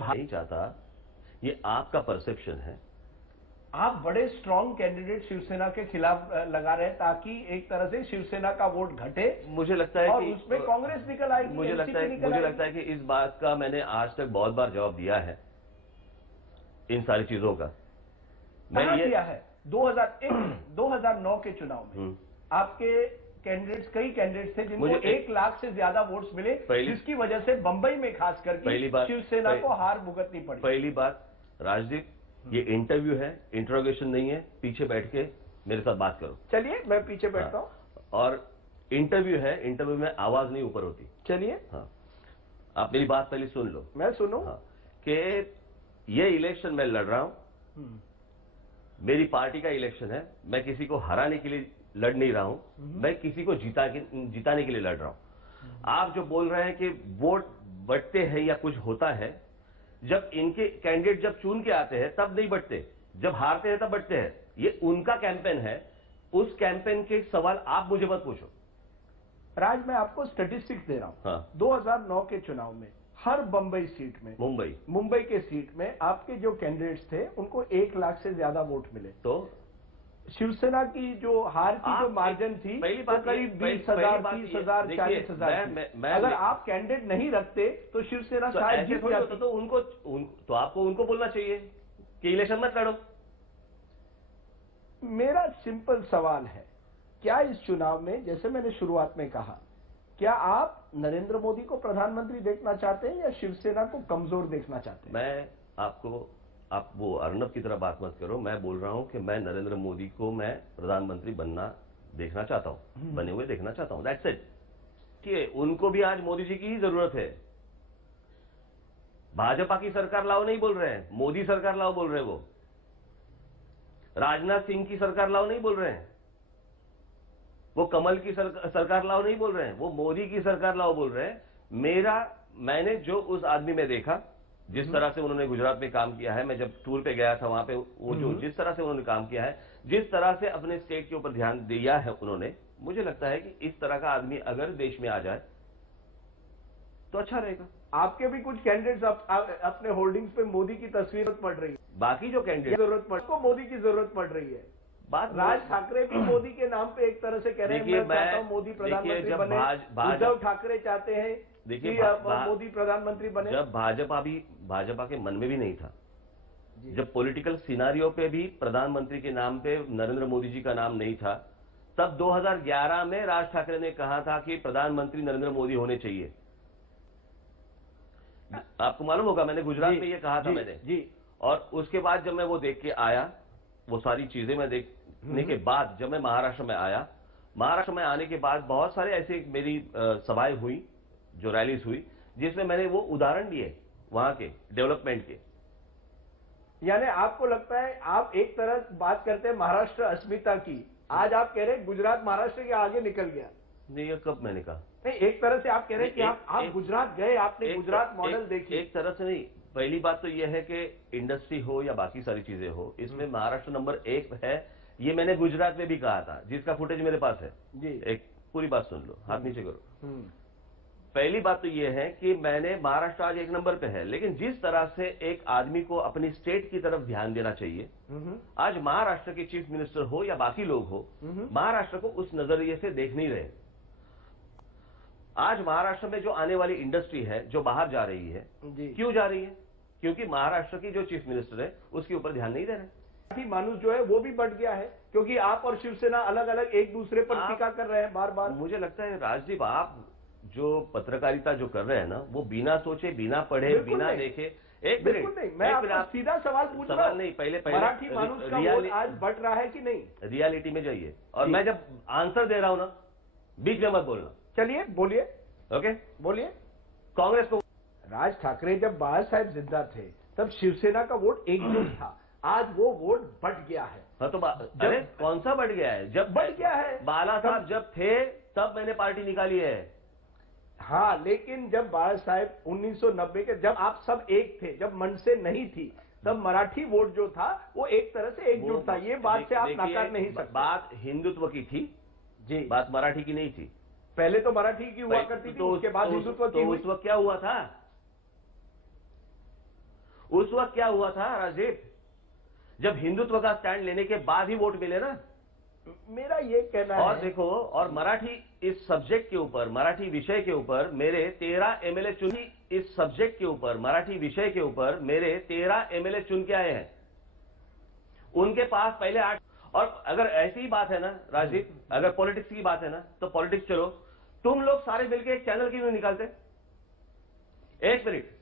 जब नहीं चाहता, ये आपका परसेप्शन है। आप बड़े स्ट्रांग कैंडिडेट शिवसेना के खिलाफ लगा रहे हैं ताकि एक तरह से शिवसेना का वोट घटे। मुझे लगता है और कि उसमें कांग्रेस निकल आएगी, मुझे लगता है कि इस बात का मैंने आज तक बहुत बार जवाब दिया है, इन सारी चीजों का। मैं ये दिया है 2009 के चुनाव में आपके कैंडिडेट्स, कई कैंडिडेट्स थे जिनको 1 लाख से ज्यादा वोट्स मिले, जिसकी वजह से बंबई में खास करके शिवसेना को हार भुगतनी पड़ी। पहली बात राजदीप, ये इंटरव्यू है, इंट्रोगेशन नहीं है। पीछे बैठ के मेरे साथ बात करो। चलिए मैं पीछे बैठता हूं। और इंटरव्यू है, इंटरव्यू में आवाज नहीं ऊपर होती। चलिए। हाँ, आप मेरी बात पहले सुन लो। मैं सुनूं। हाँ, कि ये इलेक्शन मैं लड़ रहा हूं, मेरी पार्टी का इलेक्शन है, मैं किसी को हराने के लिए लड़ नहीं रहा हूं, मैं किसी को जिताने के लिए लड़ रहा हूं। आप जो बोल रहे हैं कि वोट बढ़ते हैं या कुछ होता है, जब इनके कैंडिडेट जब चुन के आते हैं तब नहीं बढ़ते, जब हारते हैं तब बढ़ते हैं। ये उनका कैंपेन है, उस कैंपेन के सवाल आप मुझे मत पूछो। राज, मैं आपको स्टैटिस्टिक्स दे रहा हूं। हाँ। 2009 के चुनाव में हर बंबई सीट में, मुंबई के सीट में आपके जो कैंडिडेट्स थे उनको 1 लाख से ज्यादा वोट मिले। तो शिवसेना की जो हार की जो मार्जिन थी वो करीब 20,000, 30,000, 40,000। अगर आप कैंडिडेट नहीं रखते तो शिवसेना शायद जीत जाती। तो आपको उनको बोलना चाहिए कि इलेक्शन मत लड़ो। मेरा सिंपल सवाल है, क्या इस चुनाव में, जैसे मैंने शुरुआत में कहा, क्या आप नरेंद्र मोदी को प्रधानमंत्री देखना चाहते हैं या शिवसेना को कमजोर देखना चाहते हैं? मैं आपको, आप वो अर्नब की तरह बात मत करो। मैं बोल रहा हूं कि मैं नरेंद्र मोदी को मैं प्रधानमंत्री देखना चाहता हूं, बने हुए देखना चाहता हूं। That's it. कि उनको भी आज मोदी जी की ही जरूरत है। भाजपा की सरकार लाओ नहीं बोल रहे हैं, मोदी सरकार लाओ बोल रहे हैं। वो राजनाथ सिंह की सरकार लाओ नहीं बोल रहे हैं, वो कमल की सरकार लाओ नहीं बोल रहे हैं, वो मोदी की सरकार लाओ बोल रहे हैं। मैंने जो उस आदमी में देखा, जिस तरह से उन्होंने गुजरात में काम किया है, मैं जब टूर पे गया था वहां पे, वो जो जिस तरह से उन्होंने काम किया है, जिस तरह से अपने स्टेट के ऊपर ध्यान दिया है उन्होंने, मुझे लगता है कि इस तरह का आदमी अगर देश में आ जाए तो अच्छा रहेगा। आपके भी कुछ कैंडिडेट्स अपने होर्डिंग्स पे मोदी की तस्वीर पड़ रही है। बाकी जो कैंडिडेट को मोदी की जरूरत पड़ रही है। राज ठाकरे भी मोदी के नाम पे एक तरह से कह रहे हैं मैं चाहता हूं मोदी प्रधानमंत्री बने। उद्धव ठाकरे चाहते हैं कि मोदी प्रधानमंत्री बने। जब भाजपा के मन में भी नहीं था, जब पॉलिटिकल सिनारियो पे भी प्रधानमंत्री के नाम पे नरेंद्र मोदी जी का नाम नहीं था, तब 2011 में राज ठाकरे ने कहा था कि प्रधानमंत्री नरेंद्र मोदी होने चाहिए। आपको मालूम होगा, मैंने गुजरात में ये कहा था मैंने। और उसके बाद जब मैं वो देख के आया, वो सारी चीजें मैं देखने के बाद जब मैं महाराष्ट्र में आया, महाराष्ट्र में आने के बाद बहुत सारे ऐसे मेरी सभाएं हुई, जो रैलीज हुई, जिसमें मैंने वो उदाहरण दिए वहां के डेवलपमेंट के। यानी आपको लगता है, आप एक तरह बात करते हैं महाराष्ट्र अस्मिता की, आज आप कह रहे हैं गुजरात महाराष्ट्र के आगे निकल गया। नहीं, ये कब मैंने कहा? नहीं, एक तरह से आप कह रहे हैं कि आप गुजरात गए, आपने गुजरात मॉडल देखी। एक तरह से नहीं। पहली बात तो यह है कि इंडस्ट्री हो या बाकी सारी चीजें हो, इसमें महाराष्ट्र नंबर 1 है। ये मैंने गुजरात में भी कहा था, जिसका फुटेज मेरे पास है जी। एक पूरी बात सुन लो, हाथ नीचे करो। पहली बात तो यह है कि मैंने महाराष्ट्र आज 1 नंबर पे है, लेकिन जिस तरह से एक आदमी को अपनी स्टेट की तरफ ध्यान देना चाहिए, आज महाराष्ट्र के चीफ मिनिस्टर हो या बाकी लोग हो, महाराष्ट्र को उस नजरिए से देख नहीं रहे। आज महाराष्ट्र में जो आने वाली इंडस्ट्री है, जो बाहर जा रही है, क्यों जा रही है? क्योंकि महाराष्ट्र की जो चीफ मिनिस्टर है उसके ऊपर ध्यान नहीं दे रहे। मानुष जो है वो भी बढ़ गया है, क्योंकि आप और शिवसेना अलग अलग एक दूसरे पर टीका कर रहे हैं बार बार। मुझे लगता है राजदीप, आप जो पत्रकारिता जो कर रहे हैं ना, वो बिना सोचे, बिना पढ़े, बिना देखे। एक मिनट, मैं आपको सीधा सवाल पूछ रहा हूं। नहीं, पहले मराठी मानुष का वोट आज बढ़ रहा है कि नहीं? रियलिटी में जाइए, और मैं जब आंसर दे रहा हूं ना, बीच में मत बोलना। चलिए बोलिए। ओके, बोलिए। कांग्रेस को, राज ठाकरे जब बाला साहेब जिंदा थे तब शिवसेना का वोट एकजुट था, आज वो वोट बढ़ गया है। हाँ, तो अरे कौन सा बढ़ गया है? जब बढ़ गया है, बाला साहब जब थे तब मैंने पार्टी निकाली है। हाँ, लेकिन जब बाला साहेब 1990 के, जब आप सब एक थे, जब मनसे नहीं थी, तब मराठी वोट जो था वो एक तरह से एकजुट था। ये बात से आप नकार नहीं सकते। बात हिंदुत्व की थी जी, बात मराठी की नहीं थी। पहले तो मराठी की हुआ करती थी, उसके बाद हिंदुत्व की। उस वक्त क्या हुआ था? उस वक्त क्या हुआ था राजीव, जब हिंदुत्व का स्टैंड लेने के बाद ही वोट मिले ना। मेरा ये कहना है, और देखो, और मराठी इस सब्जेक्ट के ऊपर, मराठी विषय के ऊपर मेरे 13 एमएलए चुनी, इस सब्जेक्ट के ऊपर, मराठी विषय के ऊपर मेरे 13 एमएलए चुन के आए हैं। उनके पास पहले 8। और अगर ऐसी ही बात है ना राजीव, अगर पॉलिटिक्स की बात है ना, तो पॉलिटिक्स चलो, तुम लोग सारे मिलकर एक चैनल क्यों नहीं निकालते? एक मिनट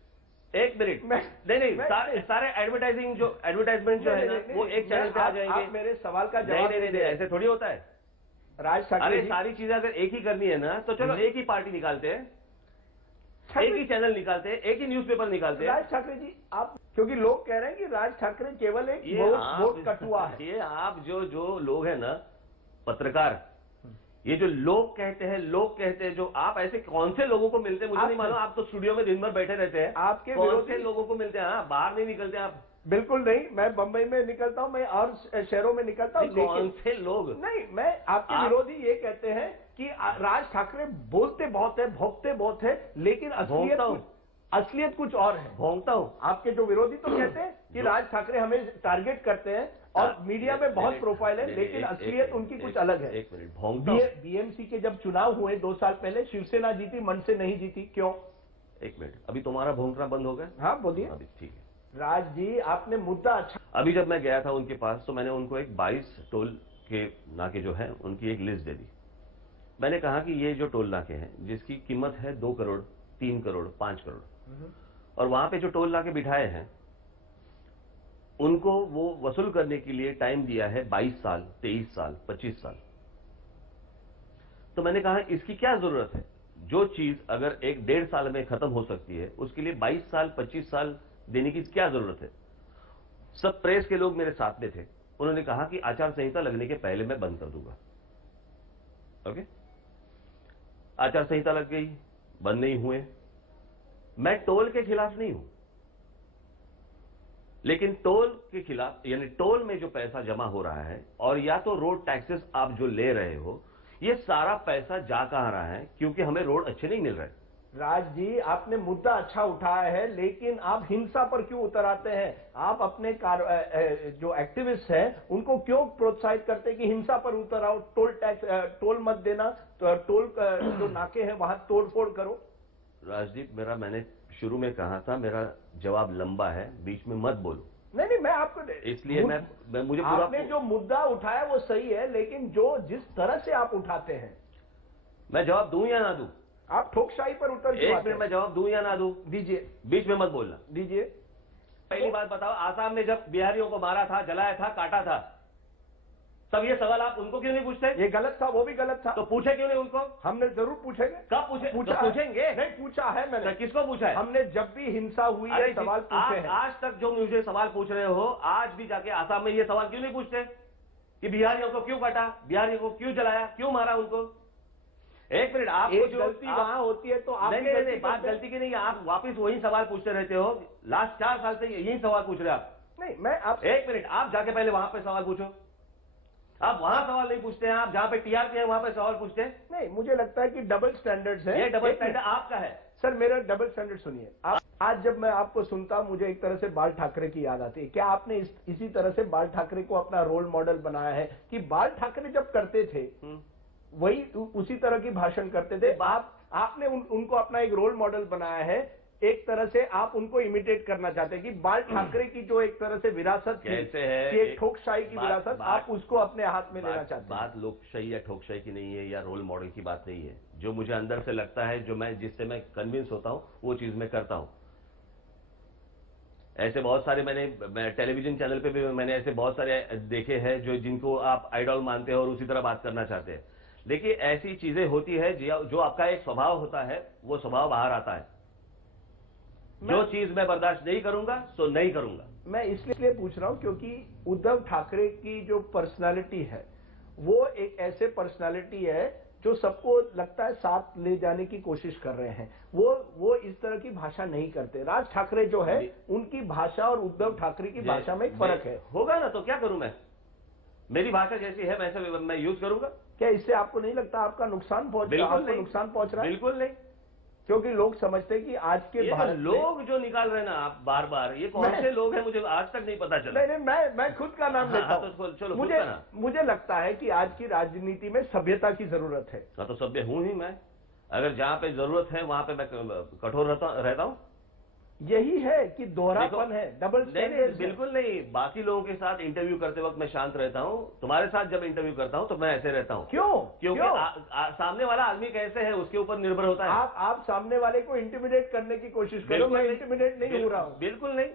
नहीं, सारे एडवर्टाइजमेंट जो है ना, वो एक चैनल पे आ जाएंगे। आप मेरे सवाल का जवाब नहीं, ऐसे थोड़ी होता है राज ठाकरे। अरे सारी चीजें अगर एक ही करनी है ना, तो चलो एक ही पार्टी निकालते हैं, एक ही चैनल निकालते हैं, एक ही न्यूज़पेपर निकालते हैं। राज ठाकरे जी, आप, क्योंकि लोग कह रहे हैं कि राज ठाकरे केवल एक वोट कटुआ है। ये आप जो लोग हैं ना, पत्रकार, ये जो लोग कहते हैं, जो आप ऐसे कौन से लोगों को मिलते हैं मुझे नहीं मालूम। आप तो स्टूडियो में दिन भर बैठे रहते हैं, आपके कौन से लोगों को मिलते हैं? हाँ, बाहर नहीं निकलते आप? बिल्कुल नहीं, मैं बंबई में निकलता हूं, मैं और शहरों में निकलता हूं। कौन से लोग? नहीं, मैं आपके विरोधी ये कहते हैं कि राज ठाकरे बोलते बहुत है, भोंकते बहुत है, लेकिन असलियत कुछ और है। भोंकता हूं? आपके जो विरोधी तो कहते हैं कि राज ठाकरे हमें टारगेट करते हैं और मीडिया में बहुत प्रोफाइल है, लेकिन असलियत उनकी कुछ अलग है। एक मिनट, भोंकता हूं? बीएमसी के जब चुनाव हुए 2 साल पहले, शिवसेना जीती, मन से नहीं जीती, क्यों? एक मिनट, अभी तुम्हारा भोंकना बंद हो गया? हाँ बोलिए। अभी ठीक है। राज जी, आपने मुद्दा अच्छा। अभी जब मैं गया था उनके पास, तो मैंने उनको एक 22 टोल के नाके जो है उनकी एक लिस्ट दे दी। मैंने कहा कि ये जो टोल नाके हैं, जिसकी कीमत है 2 करोड़, 3 करोड़, 5 करोड़, और वहां पे जो टोल नाके बिठाए हैं, उनको वो वसूल करने के लिए टाइम दिया है 22 साल, 23 साल, 25 साल। तो मैंने कहा इसकी क्या जरूरत है? जो चीज अगर 1-1.5 साल में खत्म हो सकती है, उसके लिए 22 साल, 25 साल देने की क्या जरूरत है? सब प्रेस के लोग मेरे साथ में थे। उन्होंने कहा कि आचार संहिता लगने के पहले मैं बंद कर दूंगा। ओके, आचार संहिता लग गई, बंद नहीं हुए। मैं टोल के खिलाफ नहीं हूं, लेकिन टोल के खिलाफ, यानी टोल में जो पैसा जमा हो रहा है, और या तो रोड टैक्सेस आप जो ले रहे हो, ये सारा पैसा जा कहां रहा है? क्योंकि हमें रोड अच्छे नहीं मिल रहे। राज जी, आपने मुद्दा अच्छा उठाया है, लेकिन आप हिंसा पर क्यों उतर आते हैं? आप अपने जो एक्टिविस्ट हैं उनको क्यों प्रोत्साहित करते हैं कि हिंसा पर उतर आओ, टोल मत देना, तो टोल जो नाके हैं वहां तोड़फोड़ करो? राजदीप, मैंने शुरू में कहा था, मेरा जवाब लंबा है, बीच में मत बोलो। नहीं, मैं आपको, इसलिए मुझे पूरा, आपने जो मुद्दा उठाया वो सही है, लेकिन जिस तरह से आप उठाते हैं, मैं जवाब दूं या ना दूं? आप ठोकशाही पर उतर के, 1 मिनट में जवाब दूं या ना दूं? दीजिए। बीच में मत बोलना। दीजिए। पहली बात बताओ, आसाम में जब बिहारियों को मारा था, जलाया था, काटा था, तब ये सवाल आप उनको क्यों नहीं पूछते? ये गलत था, वो भी गलत था। तो पूछे क्यों नहीं उनको? हमने जरूर पूछेंगे। कब पूछे? पूछा, तो पूछेंगे। नहीं पूछा है मैंने। तो किसको पूछा है? हमने जब भी हिंसा हुई है सवाल पूछे हैं। आज तक जो मुझे सवाल पूछ रहे हो, आज भी जाके आसाम में ये सवाल क्यों नहीं पूछते कि बिहारियों को क्यों काटा, बिहारियों को क्यों जलाया, क्यों मारा उनको? एक मिनट, आपको जो गलती वहां होती है तो आप नहीं, बात गलती की नहीं है। आप वापिस वही सवाल पूछते रहते हो, लास्ट 4 साल से यही सवाल पूछ रहे हो आप। नहीं, मैं आप 1 मिनट, आप जाके पहले वहां पे सवाल पूछो। आप वहां सवाल नहीं पूछते हैं, आप जहां पे टीआरपी है वहां पे सवाल पूछते हैं। नहीं, मुझे लगता है कि डबल स्टैंडर्ड्स है। ये डबल स्टैंडर्ड आपका है सर। मेरा डबल स्टैंडर्ड सुनिए। आज जब मैं आपको सुनता हूं, मुझे एक तरह से बाल ठाकरे की याद आती है। क्या आपने इसी तरह से बाल ठाकरे को अपना रोल मॉडल बनाया है कि बाल ठाकरे जब करते थे वही उसी तरह की भाषण करते थे? आपने उनको अपना एक रोल मॉडल बनाया है, एक तरह से आप उनको इमिटेट करना चाहते हैं कि बाल ठाकरे की जो एक तरह से विरासत थी, कैसे है कि एक ठोकशाही की विरासत, आप उसको अपने हाथ में लेना चाहते हैं। बात लोकशाही या ठोकशाही की नहीं है, या रोल मॉडल की बात नहीं है। जो मुझे अंदर से लगता है, जिससे मैं कन्विंस होता हूं, वो चीज मैं करता हूं। ऐसे बहुत सारे मैं टेलीविजन चैनल पे भी मैंने ऐसे बहुत सारे देखे हैं जिनको आप आइडॉल मानते हो और उसी तरह बात करना चाहते हैं। देखिए, ऐसी चीजें होती है जो आपका एक स्वभाव होता है, वो स्वभाव बाहर आता है। जो चीज मैं बर्दाश्त नहीं करूंगा, सो नहीं करूंगा। मैं इसलिए पूछ रहा हूं क्योंकि उद्धव ठाकरे की जो पर्सनालिटी है, वो एक ऐसे पर्सनालिटी है जो सबको लगता है साथ ले जाने की कोशिश कर रहे हैं। वो इस तरह की भाषा नहीं करते। राज ठाकरे जो है, उनकी भाषा और उद्धव ठाकरे की भाषा में एक फर्क है। होगा ना, तो क्या करूं मैं? मेरी भाषा जैसी है वैसे मैं यूज करूंगा। क्या इससे आपको नहीं लगता आपका नुकसान पहुंच रहा है? बिल्कुल नहीं। बिल्कुल नहीं। क्योंकि लोग समझते हैं कि आज के ये भारत लोग जो निकाल रहे हैं ना आप बार बार, ये कौन से लोग हैं, मुझे आज तक नहीं पता चला। नहीं, मैं खुद का नाम लेता हूं। तो चलो, मुझे लगता है कि आज की राजनीति में सभ्यता की जरूरत है। तो सभ्य हूं ही मैं। अगर जहां पे जरूरत है वहां पे मैं कठोर रहता हूं। यही है कि दोहरापन है, डबल स्टैंडर्ड। बिल्कुल नहीं। बाकी लोगों के साथ इंटरव्यू करते वक्त मैं शांत रहता हूं, तुम्हारे साथ जब इंटरव्यू करता हूं तो मैं ऐसे रहता हूं। क्योंकि सामने वाला आदमी कैसे है उसके ऊपर निर्भर होता है। आप सामने वाले को इंटिमिडेट करने की कोशिश करो, मैं इंटिमिडेट नहीं हो रहा हूं। बिल्कुल नहीं।